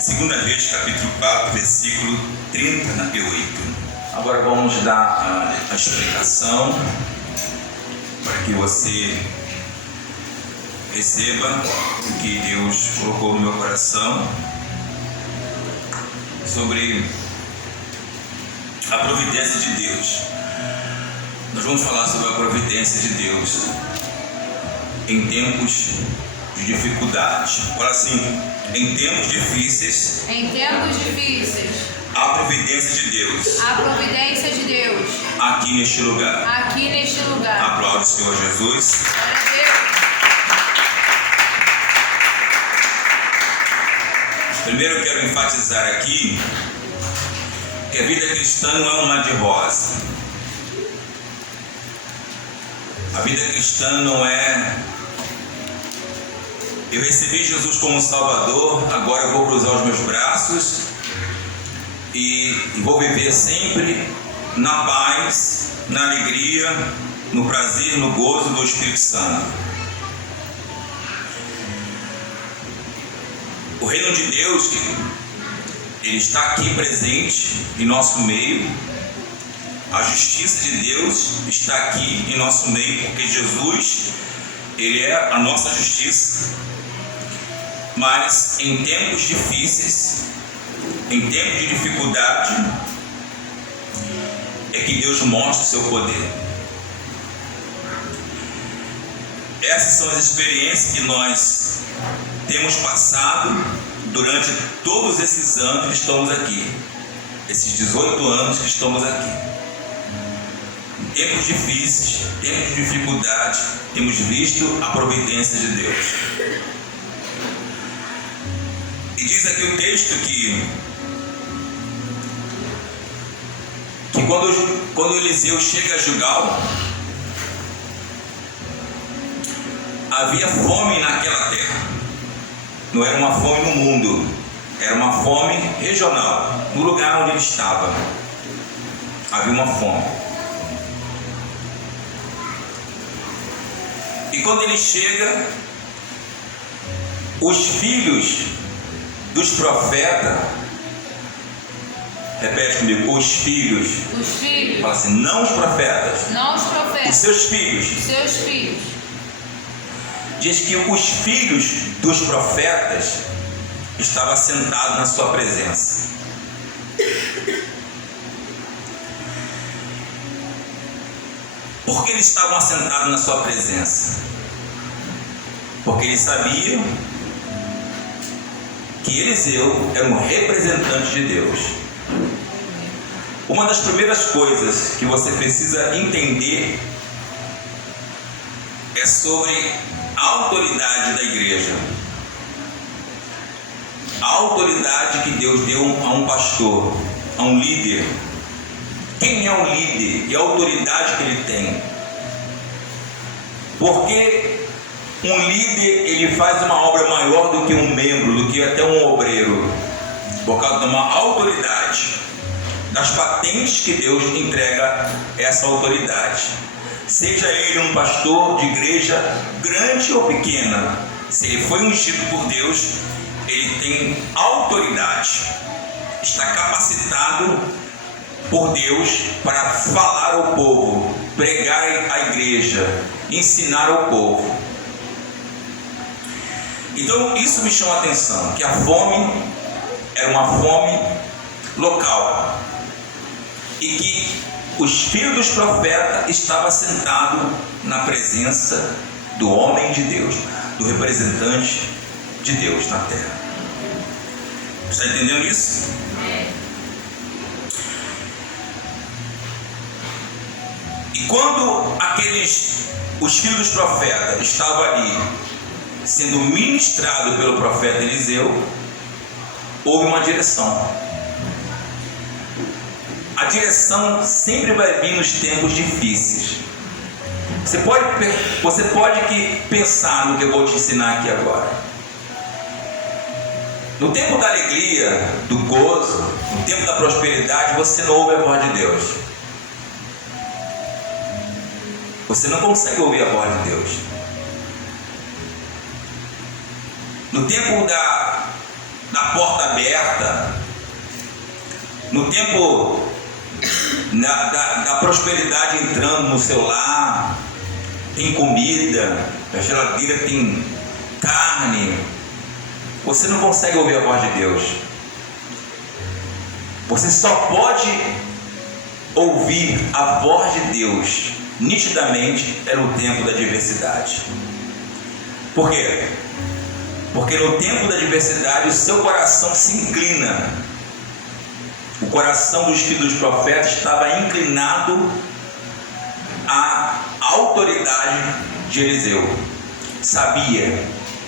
Segunda Reis, capítulo 4, versículo 38. Agora vamos dar a explicação para que você receba o que Deus colocou no meu coração sobre a providência de Deus. Nós vamos falar sobre a providência de Deus em tempos de dificuldade. Fala assim: em tempos difíceis, a providência de Deus aqui neste lugar. Aplaude o Senhor Jesus. Primeiro eu quero enfatizar aqui que a vida cristã não é um mar de rosa. A vida cristã não é: eu recebi Jesus como Salvador, agora eu vou cruzar os meus braços e vou viver sempre na paz, na alegria, no prazer, no gozo do Espírito Santo. O reino de Deus, ele está aqui presente em nosso meio. A justiça de Deus está aqui em nosso meio, porque Jesus, ele é a nossa justiça. Mas em tempos difíceis, em tempos de dificuldade, é que Deus mostra o seu poder. Essas são as experiências que nós temos passado durante todos esses anos que estamos aqui, esses 18 anos que estamos aqui. Em tempos difíceis, tempos de dificuldade, temos visto a providência de Deus. E diz aqui o texto que quando Eliseu chega a Gilgal, havia fome naquela terra. Não era uma fome no mundo, era uma fome regional. No lugar onde ele estava havia uma fome. E quando ele chega, os filhos dos profetas, repete comigo: os filhos. Fala assim: não os profetas. Os seus filhos. Diz que os filhos dos profetas estavam sentados na sua presença. Por que eles estavam assentados na sua presença? Porque eles sabiam que Eliseu era um representante de Deus. Uma das primeiras coisas que você precisa entender é sobre a autoridade da igreja. A autoridade que Deus deu a um pastor, a um líder. Quem é o líder e a autoridade que ele tem? Porque um líder, ele faz uma obra maior do que um membro, do que até um obreiro, por causa de uma autoridade, das patentes que Deus entrega essa autoridade. Seja ele um pastor de igreja grande ou pequena, se ele foi ungido por Deus, ele tem autoridade, está capacitado por Deus para falar ao povo, pregar à igreja, ensinar ao povo. Então isso me chama a atenção, que a fome era uma fome local e que os filhos dos profetas estavam sentados na presença do homem de Deus, do representante de Deus na terra. Está entendendo isso? E quando os filhos dos profetas estavam ali sendo ministrados pelo profeta Eliseu, houve uma direção. A direção sempre vai vir nos tempos difíceis. Você pode pensar no que eu vou te ensinar aqui agora. No tempo da alegria, do gozo, no tempo da prosperidade, você não ouve a voz de Deus. Você não consegue ouvir a voz de Deus. No tempo da porta aberta, no tempo da prosperidade entrando no seu lar, tem comida, a geladeira tem carne, você não consegue ouvir a voz de Deus. Você só pode ouvir a voz de Deus nitidamente no tempo da adversidade. Por quê? Porque no tempo da adversidade o seu coração se inclina. O coração dos filhos dos profetas estava inclinado à autoridade de Eliseu. Sabia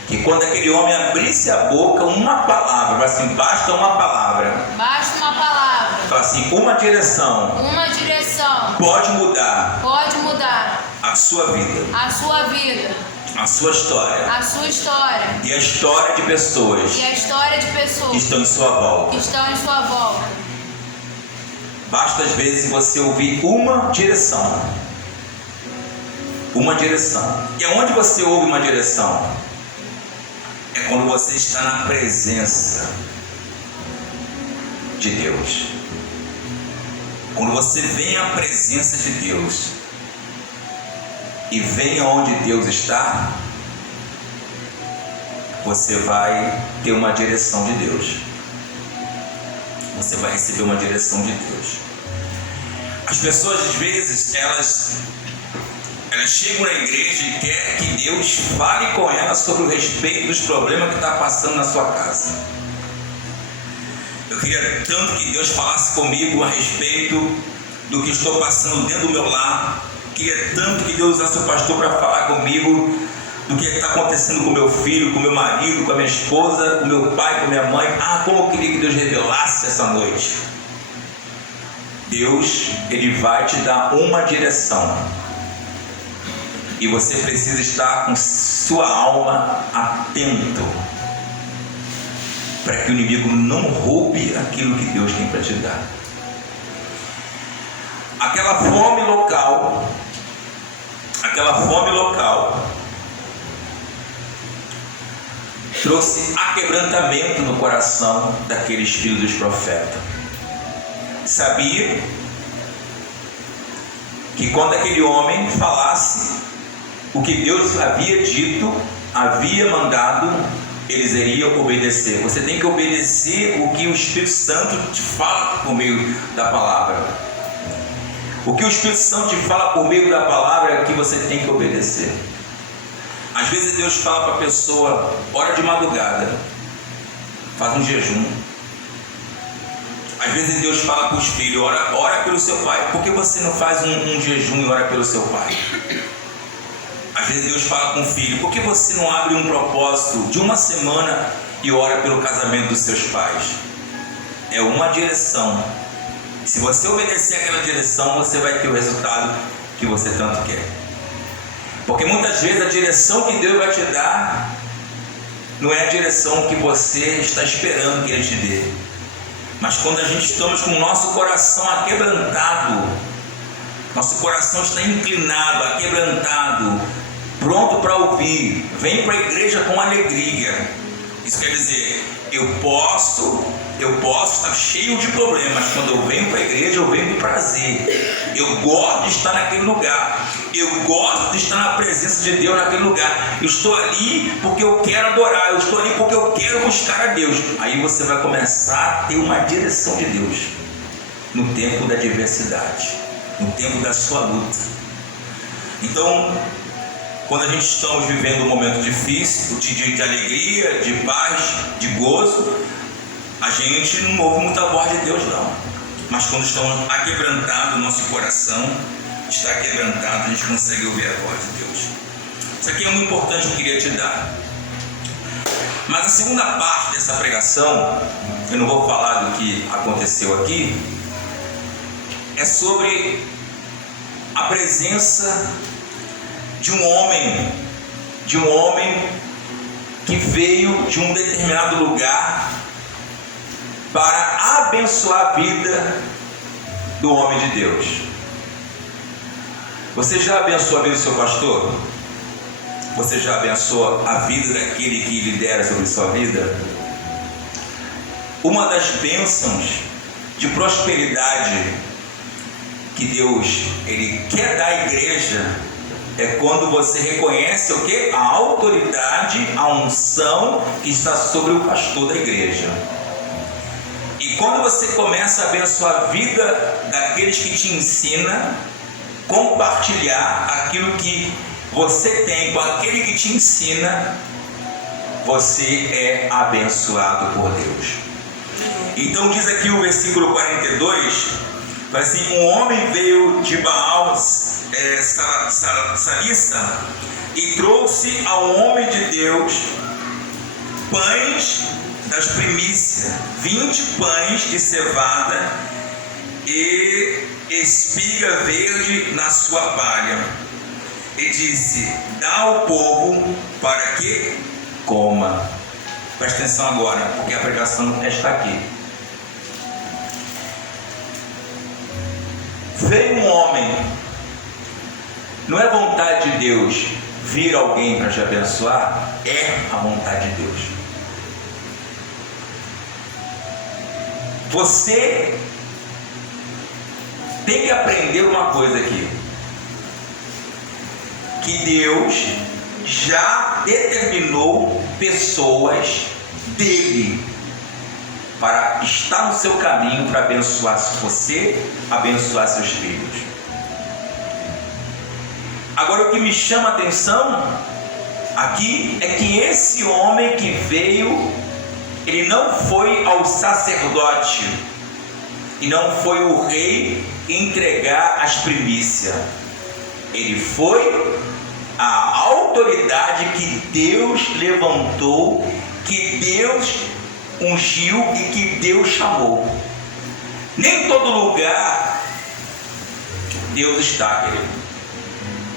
que quando aquele homem abrisse a boca, uma palavra, assim, basta uma palavra. Basta uma palavra. Fala assim, uma direção. Uma direção. Pode mudar. Pode mudar. A sua vida. A sua vida. A sua história. A sua história. E a história de pessoas. E a história de pessoas que estão em sua volta. Que estão em sua volta. Basta às vezes você ouvir uma direção. Uma direção. E aonde você ouve uma direção? É quando você está na presença de Deus. Quando você vem à presença de Deus e vem aonde Deus está, você vai ter uma direção de Deus. Você vai receber uma direção de Deus. As pessoas às vezes elas chegam na igreja e querem que Deus fale com elas sobre o respeito dos problemas que está passando na sua casa. Eu queria tanto que Deus falasse comigo a respeito do que estou passando dentro do meu lar. Queria tanto que Deus usasse o pastor para falar comigo do que está acontecendo com meu filho, com meu marido, com a minha esposa, com meu pai, com minha mãe. Como eu queria que Deus revelasse essa noite. Deus, Ele vai te dar uma direção. E você precisa estar com sua alma atento, para que o inimigo não roube aquilo que Deus tem para te dar. Aquela fome local trouxe aquebrantamento no coração daqueles filhos dos profetas. Sabia que quando aquele homem falasse o que Deus havia dito, havia mandado, eles iriam obedecer. Você tem que obedecer o que o Espírito Santo te fala por meio da palavra. O que o Espírito Santo te fala por meio da palavra é que você tem que obedecer. Às vezes Deus fala para a pessoa, ora de madrugada, faz um jejum. Às vezes Deus fala para os filhos, ora pelo seu pai. Por que você não faz um jejum e ora pelo seu pai? Às vezes Deus fala com o filho, por que você não abre um propósito de uma semana e ora pelo casamento dos seus pais? É uma direção. Se você obedecer aquela direção, você vai ter o resultado que você tanto quer. Porque muitas vezes a direção que Deus vai te dar não é a direção que você está esperando que Ele te dê. Mas quando a gente estamos com o nosso coração aquebrantado, nosso coração está inclinado, aquebrantado, pronto para ouvir, vem para a igreja com alegria. Isso quer dizer, eu posso estar cheio de problemas, quando eu venho para a igreja eu venho com prazer. Eu gosto de estar naquele lugar, eu gosto de estar na presença de Deus naquele lugar. Eu estou ali porque eu quero adorar, eu estou ali porque eu quero buscar a Deus. Aí você vai começar a ter uma direção de Deus no tempo da adversidade, no tempo da sua luta. Então, quando a gente estamos vivendo um momento difícil, de alegria, de paz, de gozo, a gente não ouve muita voz de Deus não. Mas quando estamos aquebrantados, o nosso coração está quebrantado, a gente consegue ouvir a voz de Deus. Isso aqui é muito importante que eu queria te dar. Mas a segunda parte dessa pregação, eu não vou falar do que aconteceu aqui, é sobre a presença de um homem que veio de um determinado lugar para abençoar a vida do homem de Deus. Você já abençoou a vida do seu pastor? Você já abençoou a vida daquele que lidera sobre sua vida? Uma das bênçãos de prosperidade que Deus ele quer dar à igreja é quando você reconhece o quê? A autoridade, a unção que está sobre o pastor da igreja. E quando você começa a abençoar a vida daqueles que te ensinam, compartilhar aquilo que você tem com aquele que te ensina, você é abençoado por Deus. Então diz aqui o versículo 42, fala assim: um homem veio de Baal Salissa e trouxe ao homem de Deus pães das primícias, 20 pães de cevada e espiga verde na sua palha, e disse: dá ao povo para que coma. Presta atenção agora, porque a pregação está aqui. Veio um homem. Não é vontade de Deus vir alguém para te abençoar? É a vontade de Deus. Você tem que aprender uma coisa aqui: que Deus já determinou pessoas dele para estar no seu caminho para abençoar você, abençoar seus filhos. Agora, o que me chama a atenção aqui é que esse homem que veio, ele não foi ao sacerdote e não foi o rei entregar as primícias. Ele foi a autoridade que Deus levantou, que Deus ungiu e que Deus chamou. Nem todo lugar Deus está, querido.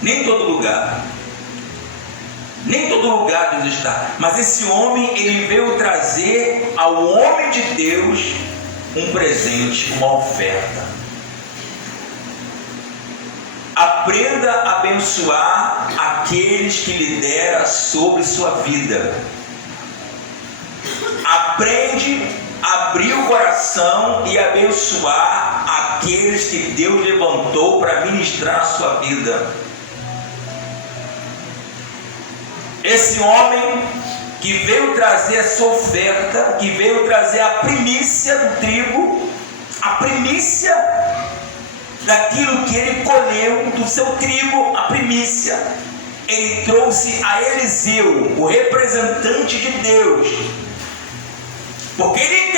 Nem todo lugar Deus está. Mas esse homem, ele veio trazer ao homem de Deus um presente, uma oferta. Aprenda a abençoar aqueles que lideram sobre sua vida. Aprende a abrir o coração e abençoar aqueles que Deus levantou para ministrar a sua vida. Esse homem que veio trazer a sua oferta, que veio trazer a primícia do trigo, a primícia daquilo que ele colheu do seu trigo, a primícia, ele trouxe a Eliseu, o representante de Deus, porque ele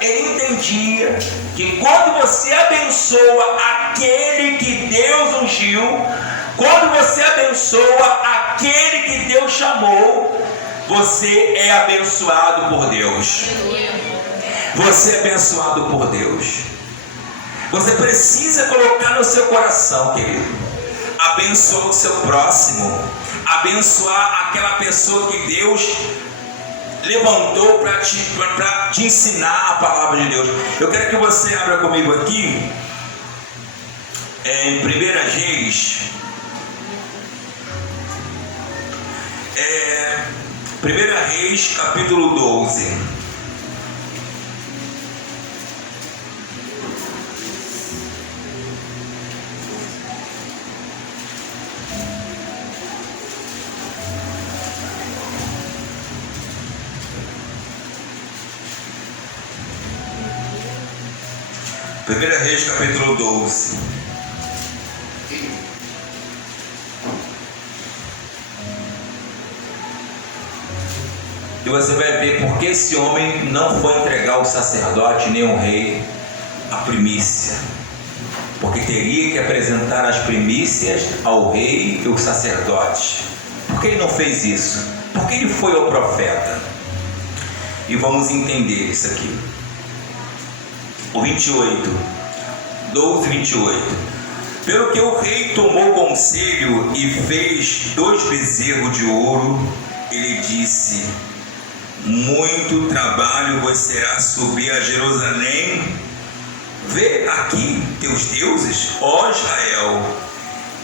entendia que quando você abençoa aquele que Deus ungiu, quando você abençoa aquele que Deus chamou, você é abençoado por Deus. Você é abençoado por Deus. Você precisa colocar no seu coração, querido, abençoar o seu próximo, abençoar aquela pessoa que Deus levantou para te ensinar a palavra de Deus. Eu quero que você abra comigo aqui em 1 Reis, 1 Reis capítulo 12. Primeira Reis capítulo 12. E você vai ver porque esse homem não foi entregar ao sacerdote nem ao rei a primícia. Porque teria que apresentar as primícias ao rei e ao sacerdote. Por que ele não fez isso? Porque ele foi ao profeta. E vamos entender isso aqui. O 28, 12, 28. Pelo que o rei tomou conselho e fez 2 bezerros de ouro, ele disse: muito trabalho vos será subir a Jerusalém. Vê aqui teus deuses, ó Israel,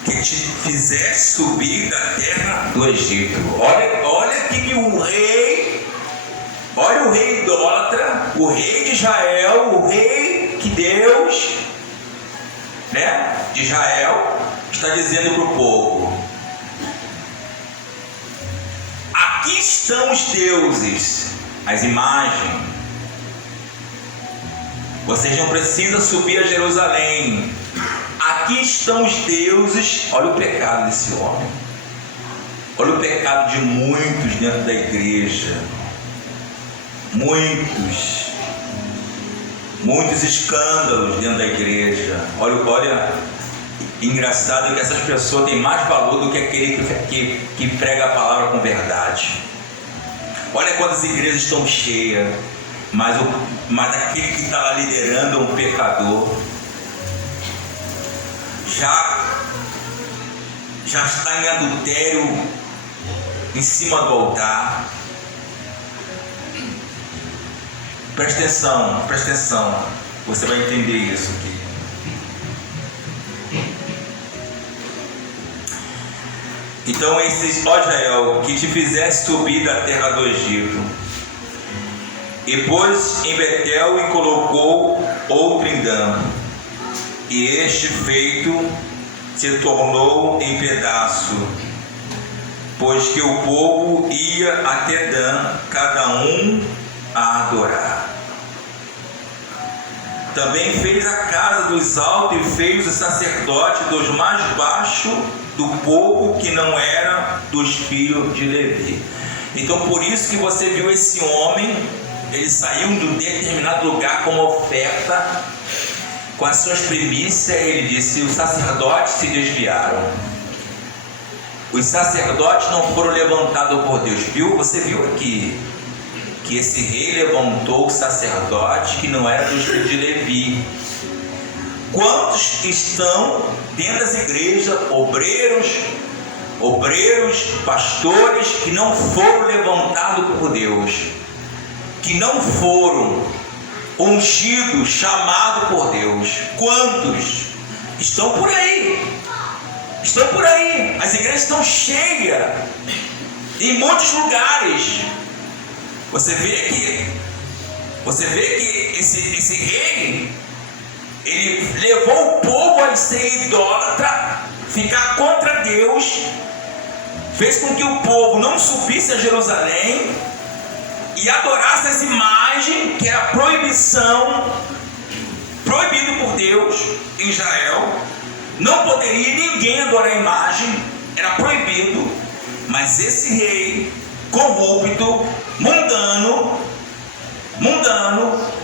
que te fizeste subir da terra do Egito. Olha que o rei Olha o rei idólatra, o rei de Israel, o rei que Deus, de Israel, está dizendo para o povo: aqui estão os deuses, as imagens. Vocês não precisam subir a Jerusalém. Aqui estão os deuses. Olha o pecado desse homem. Olha o pecado de muitos dentro da igreja. Muitos escândalos dentro da igreja. Olha, engraçado que essas pessoas têm mais valor do que aquele que prega a palavra com verdade. Olha quantas igrejas estão cheias, mas aquele que está lá liderando é um pecador. Já está em adultério em cima do altar. Presta atenção, você vai entender isso aqui. Então esses, ó Israel, que te fizesse subir da terra do Egito, e pôs em Betel e colocou outro em Dan, e este feito se tornou em pedaço, pois que o povo ia até Dan, cada um a adorar. Também fez a casa dos altos e fez os sacerdotes dos mais baixos do povo que não era dos filhos de Levi. Então por isso que você viu esse homem, ele saiu de um determinado lugar como oferta, com as suas primícias. Ele disse: os sacerdotes se desviaram, os sacerdotes não foram levantados por Deus. Você viu aqui que esse rei levantou o sacerdote que não era dos filhos de Levi. Quantos estão dentro das igrejas, obreiros, pastores, que não foram levantados por Deus, que não foram ungidos, chamados por Deus? Quantos estão por aí? As igrejas estão cheias em muitos lugares. Você vê que esse rei, ele levou o povo a ser idólatra, ficar contra Deus, fez com que o povo não subisse a Jerusalém e adorasse as imagens, que era proibido por Deus em Israel. Não poderia ninguém adorar a imagem, era proibido. Mas esse rei corrupto, mundano,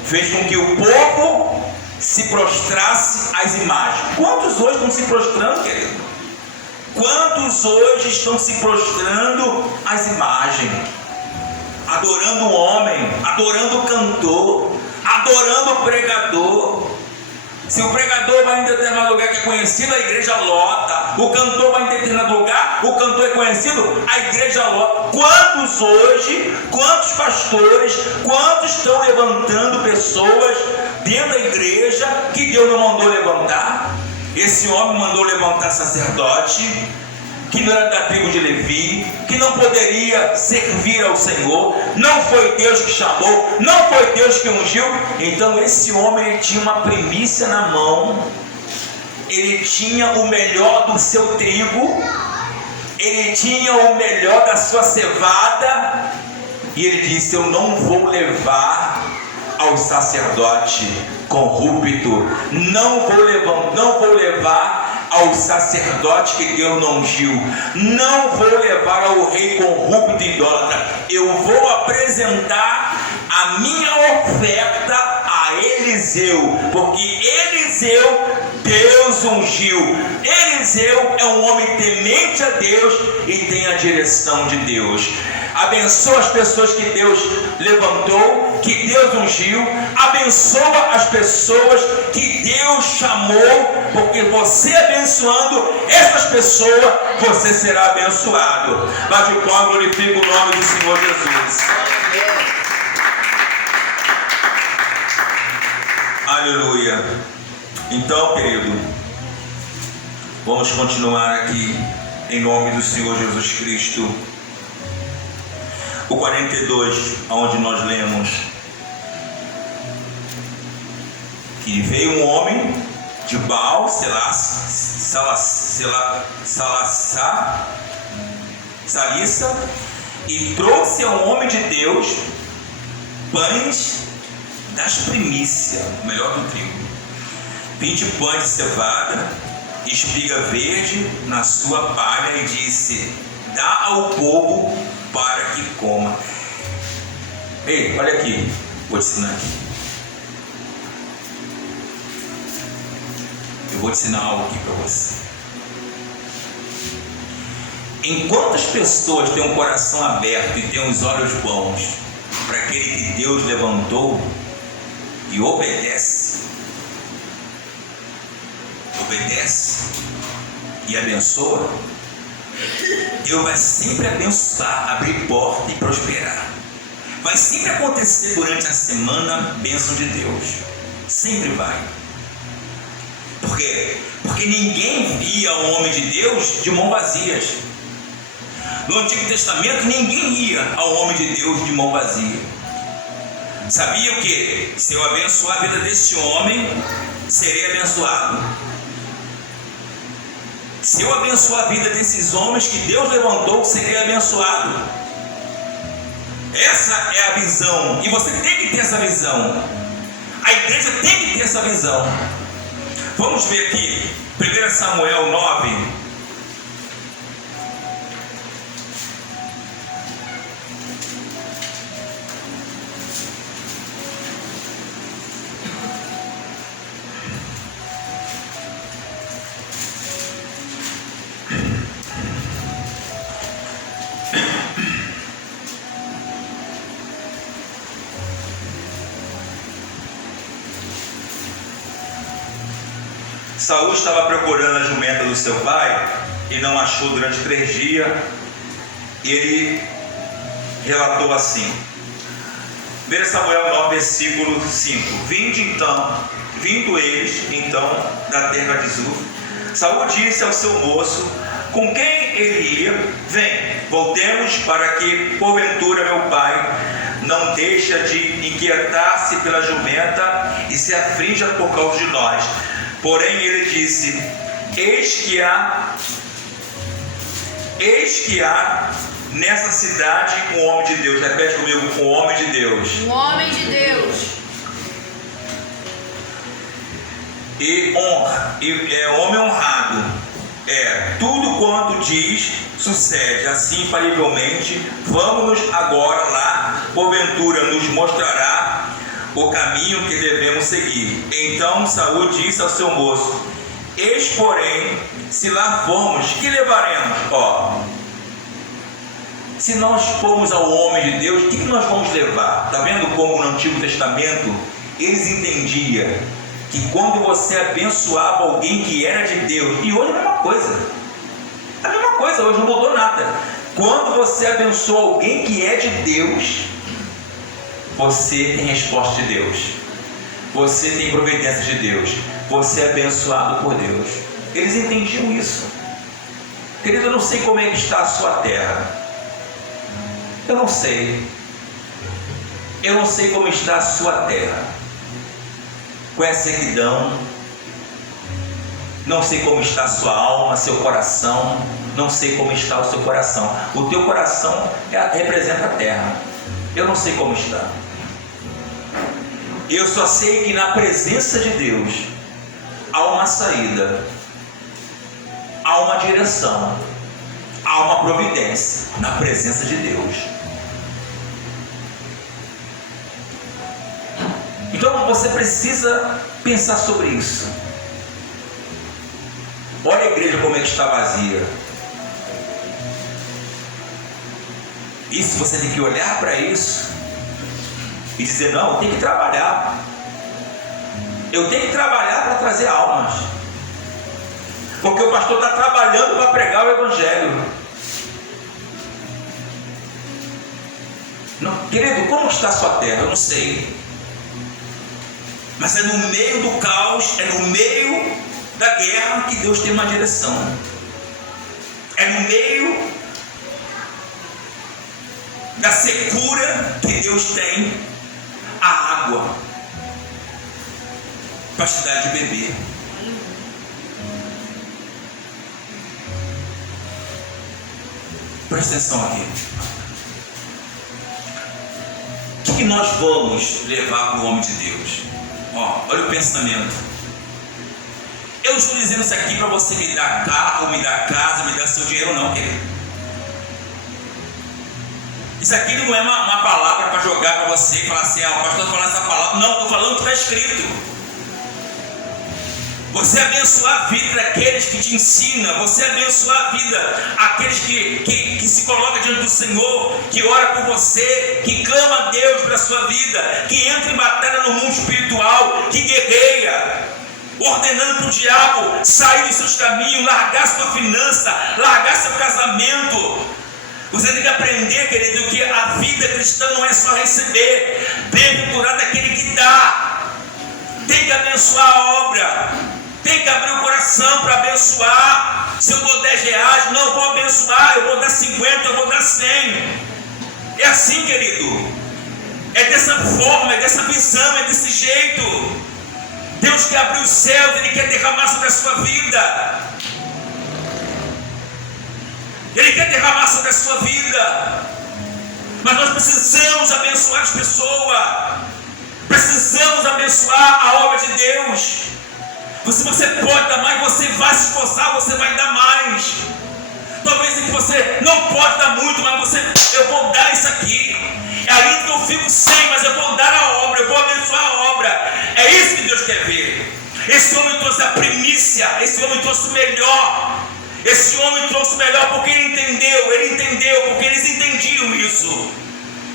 fez com que o povo se prostrasse às imagens. Quantos hoje estão se prostrando, querido? Quantos hoje estão se prostrando às imagens? Adorando o homem, adorando o cantor, adorando o pregador. Se o pregador vai em determinado lugar que é conhecido, a igreja lota. O cantor vai em determinado lugar, o cantor é conhecido, a igreja lota. Quantos pastores, quantos estão levantando pessoas dentro da igreja que Deus não mandou levantar? Esse homem mandou levantar sacerdote, que não era da tribo de Levi, que não poderia servir ao Senhor. Não foi Deus que chamou, não foi Deus que ungiu. Então esse homem, ele tinha uma primícia na mão, ele tinha o melhor do seu trigo, ele tinha o melhor da sua cevada, e ele disse: eu não vou levar ao sacerdote corrupto, não vou levar ao sacerdote que Deus não ungiu, não vou levar ao rei corrupto e idólatra. Eu vou apresentar a minha oferta a Eliseu, porque Eliseu Deus ungiu. Eliseu é um homem temente a Deus e tem a direção de Deus. Abençoa as pessoas que Deus levantou, que Deus ungiu. Abençoa as pessoas que Deus chamou, porque você abençoando essas pessoas, você será abençoado. Bate palma, glorifica o nome do Senhor Jesus. Aleluia. Então, querido, vamos continuar aqui em nome do Senhor Jesus Cristo. o 42, onde nós lemos que veio um homem de Baal, Salissa, e trouxe ao homem de Deus pães das primícias, melhor do trigo, 20 pães de cevada, espiga verde na sua palha, e disse: dá ao povo para que coma. Ei, olha aqui, vou te ensinar aqui. Eu vou te ensinar algo aqui para você. Enquanto as pessoas têm um coração aberto e têm os olhos bons para aquele que Deus levantou e obedece e abençoa, Deus vai sempre abençoar, abrir porta e prosperar. Vai sempre acontecer durante a semana bênção de Deus. Sempre vai. Por quê? Porque ninguém via o homem de Deus de mãos vazias. No Antigo Testamento ninguém ia ao homem de Deus de mão vazia. Sabia o que? Se eu abençoar a vida desse homem, serei abençoado. Se eu abençoar a vida desses homens que Deus levantou, serei abençoado. Essa é a visão, e você tem que ter essa visão. A igreja tem que ter essa visão. Vamos ver aqui, 1 Samuel 9. Saul estava procurando a jumenta do seu pai e não achou durante 3 dias. E ele relatou assim, 1 Samuel 9, versículo 5: vindo eles então da terra de Zuf, Saul disse ao seu moço com quem ele ia: vem, voltemos, para que porventura meu pai não deixa de inquietar-se pela jumenta e se aflige por causa de nós. Porém ele disse: eis que há nessa cidade um homem de Deus. Repete comigo: um homem de Deus. Um homem de Deus. E é homem honrado. Tudo quanto diz sucede, assim infalivelmente. Vamos-nos agora lá, porventura nos mostrará o caminho que devemos seguir. Então Saul disse ao seu moço: eis, porém, se lá formos, que levaremos? Se nós formos ao homem de Deus, o que nós vamos levar? Está vendo como no Antigo Testamento eles entendiam que quando você abençoava alguém que era de Deus, e hoje é a mesma coisa, hoje não mudou nada. Quando você abençoa alguém que é de Deus, você tem resposta de Deus, você tem providência de Deus, você é abençoado por Deus. Eles entendiam isso. Querido, eu não sei como é que está a sua terra. Eu não sei como está a sua terra, com essa sequidão. Não sei como está a sua alma, seu coração. Não sei como está o seu coração. O teu coração representa a terra. Eu não sei como está. Eu só sei que na presença de Deus há uma saída, há uma direção, há uma providência na presença de Deus. Então você precisa pensar sobre isso. Olha a igreja como é que está vazia. Isso você tem que olhar para isso e dizer: não, eu tenho que trabalhar. Eu tenho que trabalhar para trazer almas. Porque o pastor está trabalhando para pregar o Evangelho. Não, querido, como está a sua terra? Eu não sei. Mas é no meio do caos, é no meio da guerra que Deus tem uma direção. É no meio da secura que Deus tem a água para te dar de beber. Presta atenção aqui. O que nós vamos levar para o homem de Deus? Ó, olha o pensamento. Eu estou dizendo isso aqui para você me dar carro, me dar casa, me dar seu dinheiro, não, querido. Isso aqui não é uma palavra para jogar para você e falar assim, o pastor falando essa palavra. Não, estou falando o que está escrito. Você abençoar a vida daqueles que te ensinam, você abençoar a vida aqueles que se colocam diante do Senhor, que ora por você, que clama a Deus pela sua vida, que entra em batalha no mundo espiritual, que guerreia, ordenando para o diabo sair dos seus caminhos, largar sua finança, largar seu casamento. Você tem que aprender, querido, que a vida cristã não é só receber. Bem-aventurado aquele que dá. Tem que abençoar a obra. Tem que abrir o coração para abençoar. Se eu dou 10 reais, não vou abençoar, eu vou dar 50, eu vou dar 100. É assim, querido. É dessa forma, é dessa visão, é desse jeito. Deus quer abrir os céus, Ele quer derramar sobre a sua vida. Ele quer derramar sobre a sua vida. Mas nós precisamos abençoar as pessoas. Precisamos abençoar a obra de Deus. Se você pode dar mais, você vai se esforçar, você vai dar mais. Talvez você não pode dar muito, mas eu vou dar isso aqui. É aí que eu fico sem, mas eu vou dar a obra, eu vou abençoar a obra. É isso que Deus quer ver. Esse homem trouxe a primícia, esse homem trouxe o melhor. Esse homem trouxe o melhor porque ele entendeu, porque eles entendiam isso.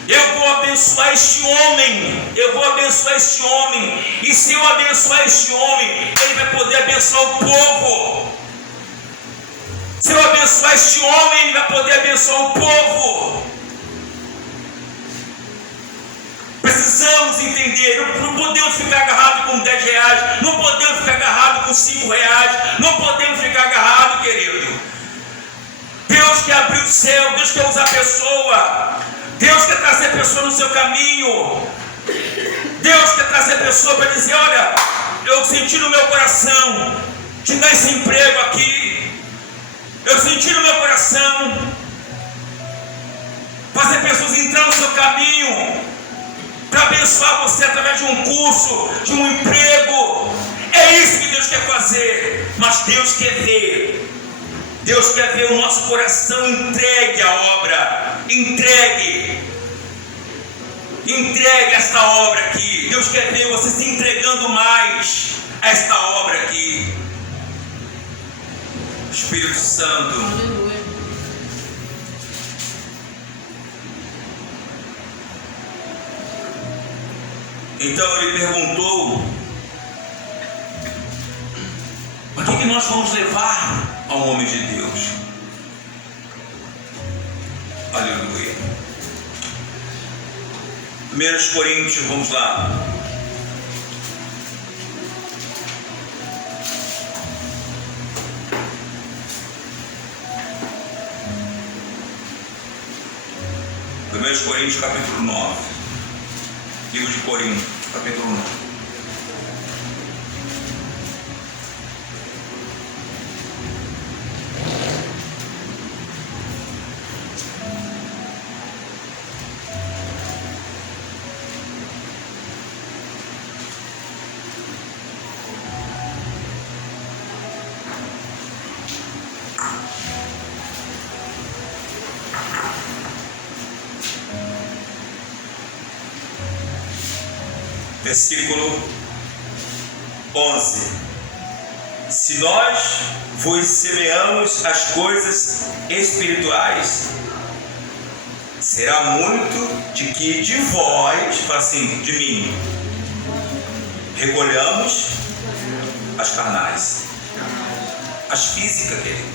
Eu vou abençoar este homem, e se eu abençoar este homem, ele vai poder abençoar o povo. Se eu abençoar este homem, ele vai poder abençoar o povo. Precisamos entender, não podemos ficar agarrados com 10 reais, não podemos ficar agarrados com 5 reais, não podemos ficar agarrados, querido. Deus quer abrir o céu, Deus quer usar a pessoa. Deus quer trazer pessoa no seu caminho. Deus quer trazer pessoa para dizer, olha, eu senti no meu coração te dar esse emprego aqui. Eu senti no meu coração fazer pessoas entrar no seu caminho para abençoar você através de um curso, de um emprego. É isso que Deus quer fazer. Mas Deus quer ver o nosso coração entregue à obra. Entregue esta obra aqui. Deus quer ver você se entregando mais a esta obra aqui. Espírito Santo. Aleluia. Então ele perguntou: o que nós vamos levar ao homem de Deus? Aleluia. 1 Coríntios, vamos lá. Primeiros Coríntios, capítulo 9. Livro de Coríntios, capítulo 9. Versículo 11. Se nós vos semeamos as coisas espirituais, será muito de que de vós, fala assim, de mim, recolhamos as carnais, as físicas, querido.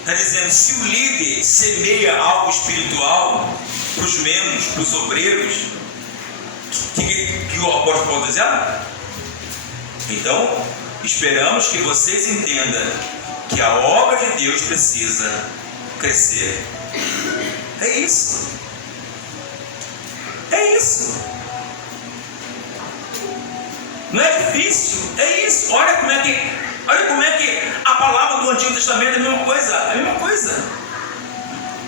Está dizendo, se o líder semeia algo espiritual para os membros, para os obreiros, que o apóstolo Paulo está dizendo? Então, esperamos que vocês entendam que a obra de Deus precisa crescer. É isso. É isso. Não é difícil. É isso. Olha como é que a palavra do Antigo Testamento é a mesma coisa. É a mesma coisa.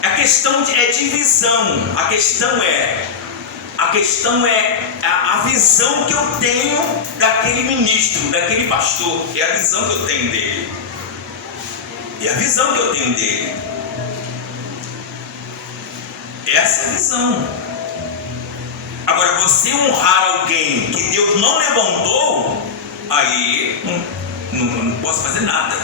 A questão é divisão. A questão é a visão que eu tenho daquele ministro, daquele pastor. É a visão que eu tenho dele. É a visão que eu tenho dele. Essa é a visão. Agora, você honrar alguém que Deus não levantou, aí não posso fazer nada.